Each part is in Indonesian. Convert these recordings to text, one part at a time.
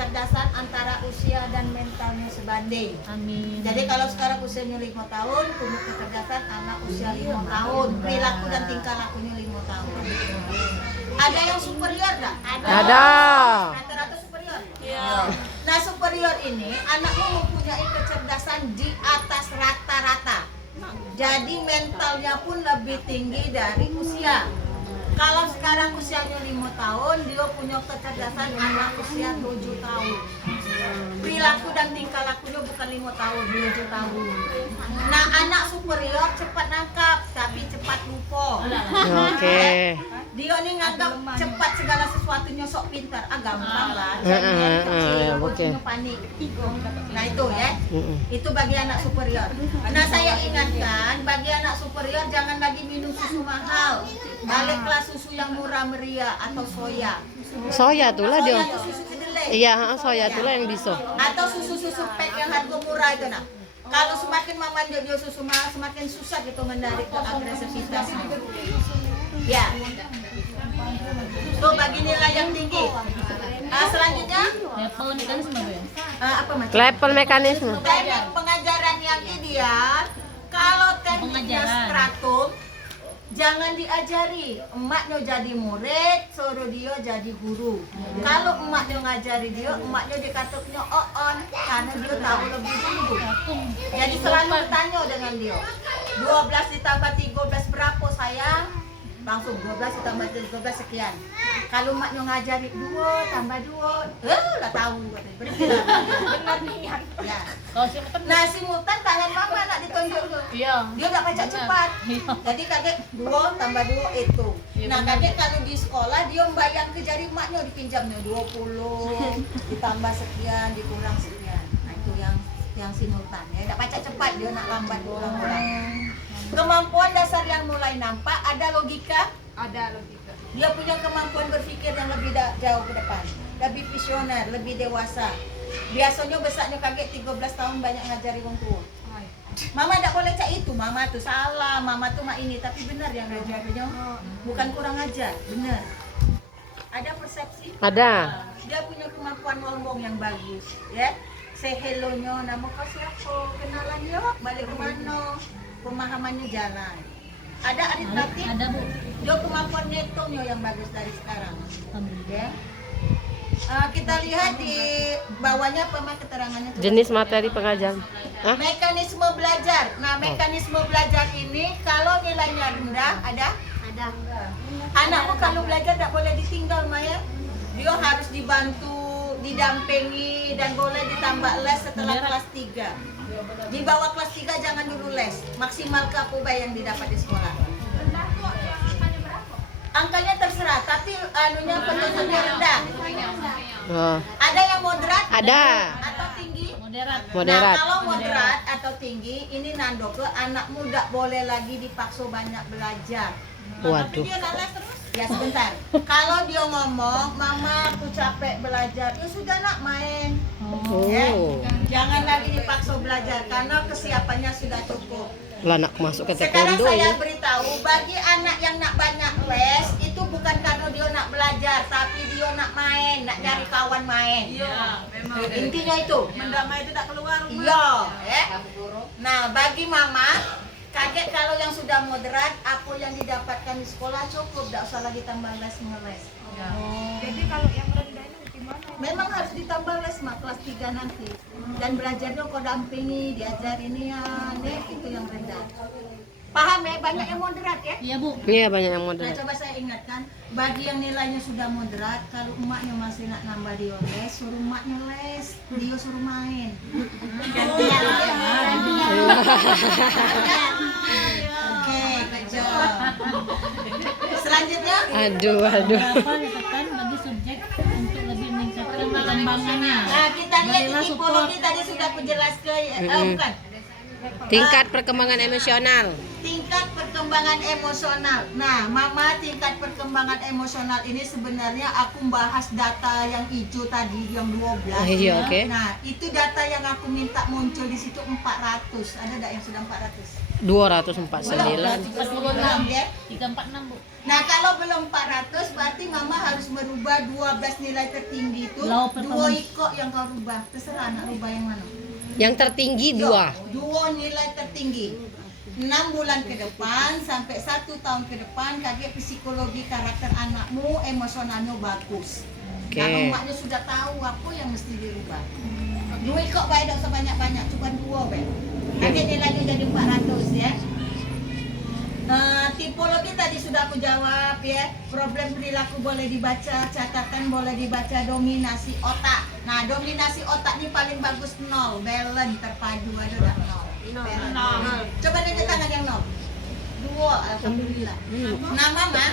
kecerdasan antara usia dan mentalnya sebanding. Amin. Jadi kalau sekarang usianya 5 tahun, punya kecerdasan anak usia 5 tahun, perilaku dan tingkah lakunya 5 tahun. Ada yang superior nggak? Ada. Rata-rata superior. Iya. Nah superior ini anakmu mempunyai kecerdasan di atas rata-rata. Jadi mentalnya pun lebih tinggi dari usia. Kalau sekarang usianya 5 tahun, dia punya kecerdasan anak usia 7 tahun. Perilaku dan tingkah lakunya bukan 5 tahun, 7 tahun. Nah anak superior cepat nangkap, tapi cepat lupa. Oke. Dia nih nganggap cepat segala sesuatunya sok pintar. Gampang lah. Oke. Punya panik. Nah itu ya. Mm-mm. Itu bagi anak superior. Nah saya ingatkan bagi anak superior jangan lagi minum susu mahal. Baliklah susu yang murah meriah atau soya. Soya tuh lah Soya dia. itu susu kedelai. Iya, soya tuh lah yang bisa. Atau susu-susu pack yang harga murah itu nah. Kalau semakin mama dia susu mahal semakin susah gitu menarik ke agresivitas. Ya. Tuh bagi nilai yang tinggi. Selanjutnya Level mekanisme ya. apa macam? Level mekanisme. Teknik pengajaran yang ideal. Kalau tekniknya Pengajaran. stratum, jangan diajari. Emaknya jadi murid, suruh dia jadi guru. Kalau emaknya ngajari dia, emaknya dikatuknya on karena dia tahu lebih dulu. Jadi selalu bertanya dengan dia. 12 ditambah 13 berapa sayang? Langsung 12 ditambah 13 sekian. Kalau emaknya ngajari 2 tambah 2, lah tahu katanya. Berarti lah. Benar niat. Ya. Kalau simultan Nah simultan tangan mama nak ditunjuk tuh. iya. Dia nggak baca cepat. Jadi kakek 2 tambah 2 itu. Iya, Nah benar. kakek kalau di sekolah dia membayang ke jari emaknya dipinjamnya 20 ditambah sekian dikurang sekian. Nah itu yang simultan ya. Nggak baca cepat dia nak lambat ulang-ulang. Kemampuan dasar yang mulai nampak ada logika. Ada logika. Dia punya kemampuan berpikir yang lebih jauh ke depan, lebih visioner, lebih dewasa. Biasanya besarnya kaget 13 tahun banyak ngajari wong tua. Mama tidak boleh cak itu, mama tuh salah, mama tuh mak ini, tapi benar yang ngajarnya, bukan kurang ajar, benar. Ada persepsi? Ada. Dia punya kemampuan ngomong yang bagus, ya. Say hello-nya, nama kau siapa, kenalan yuk, balik ke mana, pemahamannya jalan. Ada aritmatik? Ada Bu. Dia kemampuan ngitungnya yang bagus dari sekarang. Alhamdulillah. Ya. Kita lihat di bawahnya apa Mak, keterangannya? Coba. Jenis materi pengajaran. Hah? Mekanisme belajar. Nah, mekanisme belajar ini kalau nilainya rendah ada? Ada. Anakmu kalau belajar tidak boleh ditinggal Maya. Dia harus dibantu, didampingi dan boleh ditambah les setelah kelas 3. Di bawah kelas 3 jangan dulu les. Maksimal ke apa yang didapat di sekolah. Angkanya terserah, tapi anunya penunjuknya rendah. Oh, Ada yang moderat? ada. Atau tinggi? Moderat. Moderat. Nah, kalau moderat atau tinggi, ini nando ke anak muda boleh lagi dipaksa banyak belajar. Waduh. Dia nggak les terus? Ya sebentar. Kalau dia ngomong, mama aku capek belajar, ya sudah nak main. Ya. Oh. Jangan lagi dipaksa belajar karena kesiapannya sudah cukup. Lah nak masuk ke Sekarang taekwondo saya ini. beritahu bagi anak yang nak banyak les itu bukan karena dia nak belajar, tapi dia nak main, nak cari kawan main. Iya, memang. Intinya itu. Mendamai itu tak keluar rumah. Iya, ya. Nah, bagi mama, kaget kalau yang sudah moderat, apa yang didapatkan di sekolah cukup, tidak usah lagi tambah les ngeles. Jadi kalau yang rendah ini gimana? Memang harus ditambah les mak kelas 3 nanti. Dan belajarnya kau dampingi, diajarin ya, nih itu yang rendah. Paham ya? Banyak yang moderat ya? Iya Bu. Iya banyak yang Nah, moderat. coba saya ingatkan, bagi yang nilainya sudah moderat, kalau emaknya masih nak nambah dia les, suruh emaknya les, dia suruh main. Gantian ya. Oke, good job. Selanjutnya, Aduh, aduh. Berapa ditekan bagi subjek untuk lebih meningkatkan perkembangannya. nah kita lihat di Berilah tipologi tadi sudah aku jelaskan, bukan? Tingkat perkembangan emosional. Tingkat perkembangan perkembangan emosional. Nah, mama tingkat perkembangan emosional ini sebenarnya aku bahas data yang hijau tadi yang 12. Iya, oke. Nah, itu data yang aku minta muncul di situ 400. Ada enggak yang sudah 400? 249. 46 ya. 346 Bu. Nah, kalau belum 400 berarti mama harus merubah 12 nilai tertinggi itu. Lau Dua pertama. iko yang kau rubah. Terserah anak rubah yang mana. Yang tertinggi Yo, 2. dua nilai tertinggi. 6 bulan ke depan sampai 1 tahun ke depan kaget psikologi karakter anakmu emosionalnya bagus. Oke. Kalau maknya sudah tahu apa yang mesti dirubah. Dua kok baik tak usah banyak-banyak, cuma 2 baik. Kaget nilainya jadi 400 ya. Tipologi tadi sudah aku jawab ya. Problem perilaku boleh dibaca, catatan boleh dibaca, dominasi otak. Nah, dominasi otak ini paling bagus 0, balance terpadu ada udah 0. Coba tunjuk tangan yang 0. 2, alhamdulillah. Nah, mama,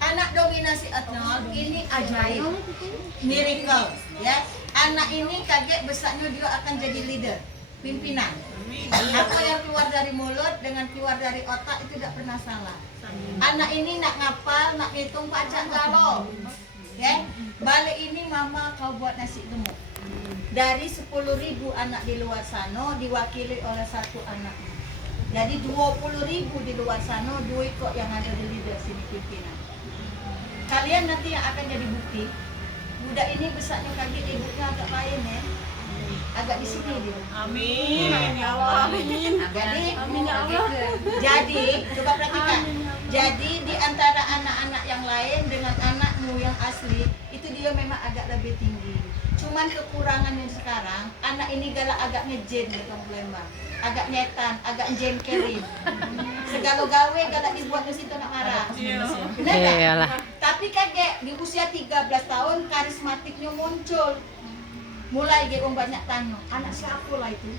anak dominasi otak 0 ini ajaib. Miracle ya. Anak ini kaget besarnya dia akan jadi leader, pimpinan. Apa yang keluar dari mulut dengan keluar dari otak itu tidak pernah salah. Anak ini nak ngapal, nak hitung pacak galau. Ya, balik ini mama kau buat nasi gemuk. Dari 10.000 anak di luar sana diwakili oleh 1 anak. Jadi 20.000 di luar sana, 2 kok yang ada di leader sini pimpinan. Kalian nanti yang akan jadi bukti. Budak ini besarnya kaget ibunya agak lain ya. Agak di sini dia. Amin. Amin ya Allah. Amin. Jadi coba perhatikan. Jadi di antara anak-anak yang lain dengan anakmu yang asli itu dia memang agak lebih tinggi. Cuman kekurangannya sekarang anak ini galak agak ngejen di Kampung Lembang. Agak nyetan, agak jengkelin. Segala gawe galak dibuat di situ nak marah. Benar tak? Iyalah. Tapi kaget di usia 13 tahun karismatiknya muncul. Mulai dia orang banyak tanya, anak siapa lah itu?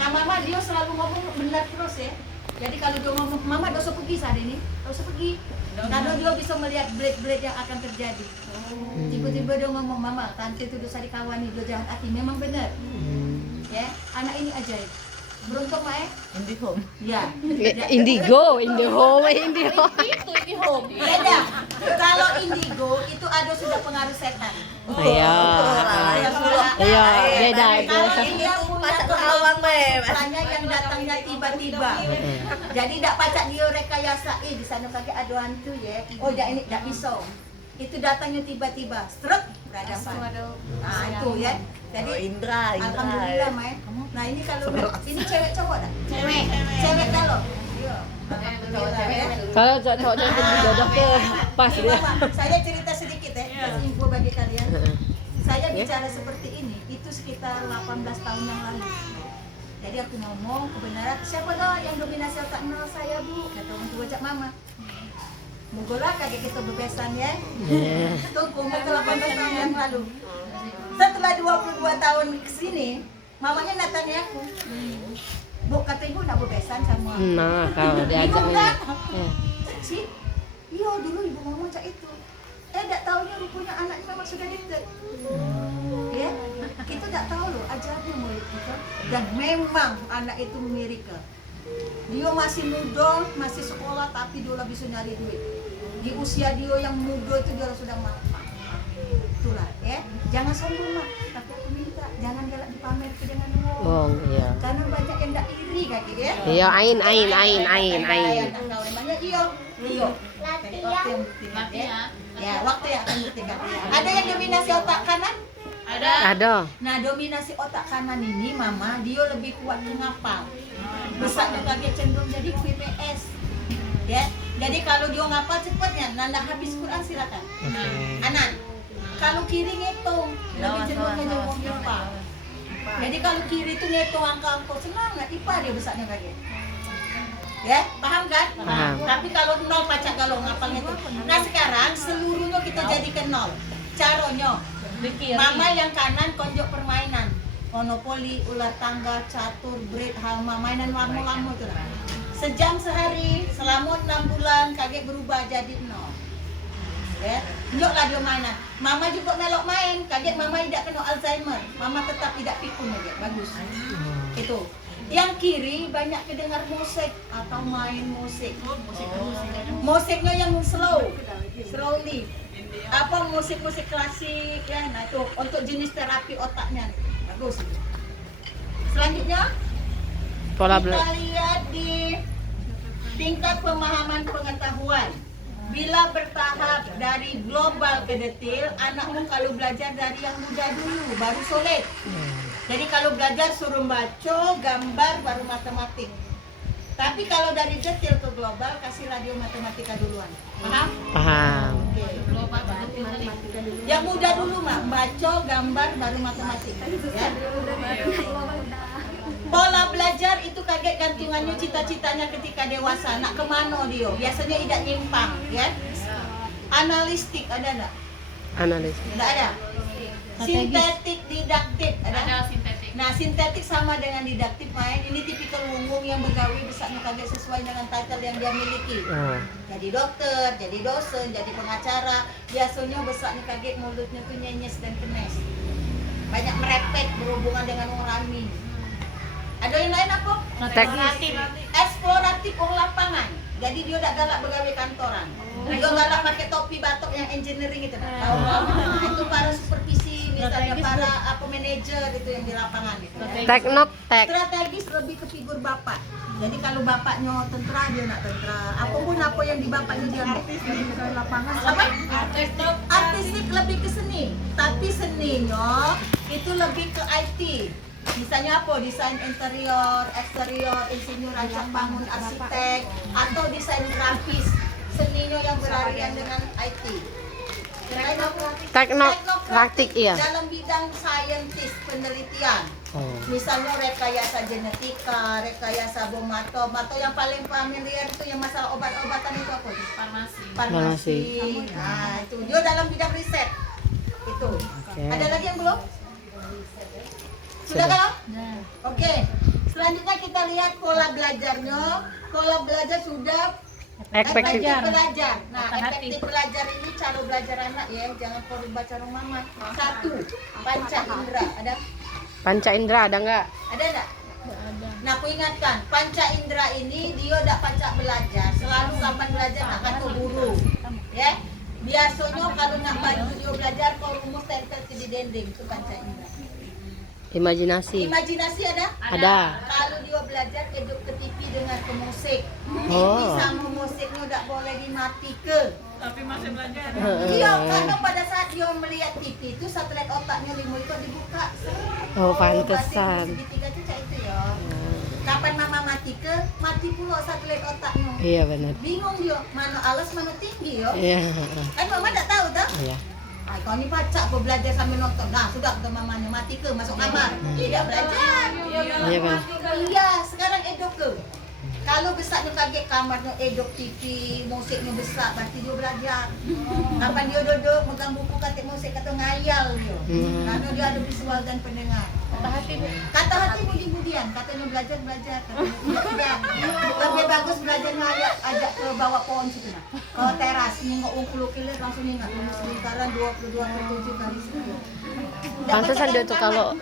Nah mama dia selalu ngomong benar terus ya. Jadi kalau dia ngomong, mama tak usah pergi saat ini, tak usah pergi. Karena dia bisa melihat blade-blade yang akan terjadi. Tiba-tiba dia ngomong, mama, tante itu dosa dikawani, dia jahat hati, memang benar. Ya, anak ini ajaib. Beruntung Mae? IndiHome. Ya. Indigo, Indihome, Indihome. Itu IndiHome. Beda. Kalau indigo itu ada sudah pengaruh setan. Iya. Iya, beda itu. Kalau dia punya awang tanya yang datangnya tiba-tiba. Jadi tidak pacak dia rekayasa. Di sana kaki ada hantu ya. Oh, ini tidak bisa. Itu datangnya tiba-tiba. Struk berhadapan. Nah, itu ya. Jadi Indra. alhamdulillah Mai. Nah, ini kalau ini cewek cowok dah? Cewek kalau. Iya. Alhamdulillah ya. Kalau cowok itu dijodoh ke pas Ini, dia. Mama, saya cerita sedikit ya, kasih info bagi kalian. Saya bicara seperti ini, itu sekitar 18 tahun yang lalu. Jadi aku ngomong kebenaran, siapa dong yang dominasi otak nol saya bu? Kata orang tua cak mama. Mogolah kaget kita bebesan ya. Tunggu, mau ke 18 tahun yang lalu. Setelah 22 tahun kesini, mamanya natanya aku. Bu, kata ibu nak bebesan sama. Nah, kalau diajak Bingung ini. tak? Ya. Si, iya dulu ibu ngomong cak itu. Tak tahunya rupanya anaknya memang sudah deket. Ya, kita tak tahu loh ajarnya murid kita. Dan memang anak itu miracle. Dia masih muda, masih sekolah, tapi dia bisa nyari duit. Di usia dia yang muda itu dia sudah mapan. Itulah ya. Jangan sombong mak, tapi aku minta jangan galak dipamer ke dengan orang. Oh, iya. Karena banyak yang tak iri kaki ya. Iya, ain. Yang tak tahu emangnya iyo. Jadi waktu yang buktikan Mati ya. ya. Ya, waktu yang akan buktikan. Ada yang dominasi otak kanan? Ada. Nah, dominasi otak kanan ini mama, dia lebih kuat ke ngapal. Besarnya kaget cenderung jadi PPS. Ya. Jadi kalau dia ngapal cepatnya, nanda habis Quran silakan. Anan. Kalau kiri ngitung, lebih cenderung jadi orang IPA. Jadi kalau kiri itu ngitung angka-angka senang nggak IPA dia besarnya kaget. Ya, paham kan? Paham. Tapi kalau nol pacak galong ngapalnya itu. Nah sekarang seluruhnya kita jadikan nol. Caranya, mama yang kanan konjok permainan, monopoli, ular tangga, catur, break, hama, mainan lama-lama itu lah. Sejam sehari, selama 6 bulan, kaget berubah jadi nol. Ya, tunjuklah dia mainan. Mama juga melok main, kaget mama tidak kena Alzheimer, mama tetap tidak pikun aja, bagus. Itu. Yang kiri banyak kedengar musik atau main musik. Musiknya yang slowly. Apa musik-musik klasik ya, nah itu untuk jenis terapi otaknya, bagus. Selanjutnya Pola kita belajar. lihat di tingkat pemahaman pengetahuan. Bila bertahap dari global ke detail, anakmu kalau belajar dari yang mudah dulu, baru solid. Jadi kalau belajar suruh baca, gambar, baru matematik. Tapi kalau dari detail ke global, kasih radio matematika duluan. Paham? Paham. Yang mudah dulu mak, baca, gambar, baru matematik. Ya? Pola belajar itu kaget gantungannya cita-citanya ketika dewasa. Nak kemana dia? Biasanya tidak nyimpang, ya. Analistik ada enggak? Analis. Tidak ada. Sintetik, didaktik ada. Nah, sintetik sama dengan didaktik main. Ini tipikal umum yang begawi besarnya kaget sesuai dengan title yang dia miliki. Oh. Jadi dokter, jadi dosen, jadi pengacara. Biasanya besarnya kaget mulutnya tuh nyenyes dan kenes. Banyak merepet berhubungan dengan orang ramai. Ada yang lain apa? Teknis. Eksploratif lapangan. Jadi dia tak galak begawe kantoran. Dia galak pakai topi batok yang engineering itu. Itu para supervisi, misalnya para manajer itu yang di lapangan itu. Teknoktek. Strategis lebih ke figur bapak. Jadi kalau bapaknya tentara dia nak tentara. Apapun apa yang di bapaknya dia ambil. Ke lapangan. Apa? Artistik lebih ke seni. Tapi seninya itu lebih ke IT. Misalnya apa? Desain interior, eksterior, insinyur, rancang bangun, arsitek, atau desain grafis. Seninya yang berharian dengan IT. Yang lain apa? Teknokraktik, iya. Dalam bidang saintis penelitian. Oh. Misalnya rekayasa genetika, rekayasa bom atom, atau yang paling familiar itu yang masalah obat-obatan itu apa? Farmasi. Nah, itu dia dalam bidang riset. Itu. Oke. Ada lagi yang belum? Sudah kan? Oke. Selanjutnya kita lihat pola belajarnya. Pola belajar sudah Efektif. belajar. Nah, efektif belajar ini cara belajar anak ya, jangan perlu baca rumah mama. 1. Panca indera. Ada? Panca indera ada nggak? Ada enggak? Nah, aku ingatkan, panca indera ini dia tidak pacak belajar. Selalu kapan belajar nak kata guru. Ya. Biasanya kalau nak bantu dia belajar, kau rumus tempel di dinding itu panca indera. Imajinasi. Imajinasi ada? Ada. Kalau dia belajar hidup ke TV dengan ke musik. Oh. TV sama musiknya tidak boleh dimati ke. Tapi masih belajar. Dia karena pada saat dia melihat TV itu satelit otaknya lima itu dibuka. Oh, pantesan. Segitiga itu cak itu ya. Kapan mama mati ke? Mati pula satelit otaknya. Iya benar. Bingung dia, mana alas mana tinggi ya. Iya. Kan mama tak tahu tak? Iya. Ay, kau ni pacak kau belajar sambil nonton. Nah, sudah kata mamanya mati ke masuk kamar. Tidak belajar. Iya kan. Iya, sekarang edok ke. Kalau besarnya kaget kamarnya edok TV, musiknya besar, berarti dia belajar. Kapan dia duduk, megang buku katik musik, kata ngayal dia. Karena dia ada visual dan pendengar. Kata hati budi-budian, katanya belajar. Katanya tidak. Lebih bagus belajar ngayal, ajak ke bawah pohon situ nah. Ke teras, nengok ungkul kilir langsung ingat. Lingkaran 22 ke 7 kali 10. Pantesan dia tuh kalau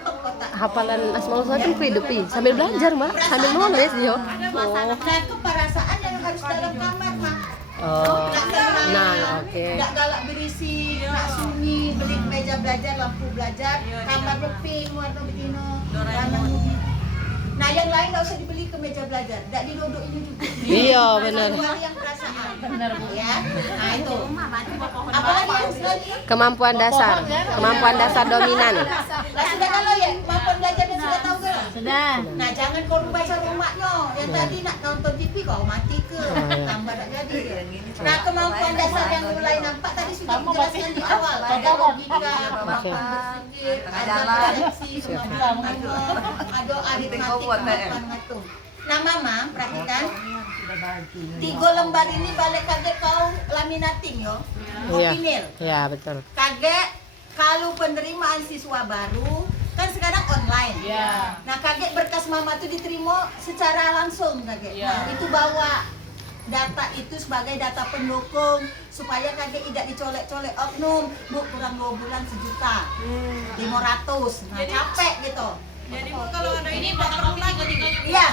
hafalan Asmaul Husna kan kehidupi sambil belajar, Mbak. Sambil nulis dia. Oh. Nah, itu perasaan yang harus dalam kamar, Mak. Oh. Nak tenang, Nah, oke. nak galak berisi, nak sunyi, beli meja belajar, lampu belajar, kamar pink, warna betina, warna movie. Nah, yang lain nggak usah dibeli ke meja belajar, tidak diduduk ini juga. Iya, benar. Kecuali yang perasaan. Ya, nah itu. Apalagi yang selanjutnya? Kemampuan dasar. Kemampuan dasar dominan. Lah sudah kalau ya, kemampuan belajarnya sudah tahu ke? Sudah. Nah, jangan kau baca rumahnya. Yang tadi nak nonton TV kau mati ke? iya. Tambah tak jadi. Nah, kemampuan dasar yang mulai nampak tadi sudah dijelaskan di awal. Ada logika, kemampuan berpikir, ada reaksi, kemampuan mendengar, ada aritmatik, kemampuan mengatur. Nah, Mama, perhatikan. 3 lembar ini balik kaget kau laminating yo. Iya. Opinil. Iya, betul. Kaget kalau penerimaan siswa baru kan sekarang online. Iya. Nah, kaget berkas mama tuh diterima secara langsung kaget. Nah, itu bawa data itu sebagai data pendukung supaya kagak tidak dicolek-colek oknum. Bu, kurang 2 bulan 1 juta 500. Nah, capek gitu. Jadi Bu kalau ada ini bakal lagi. Iya,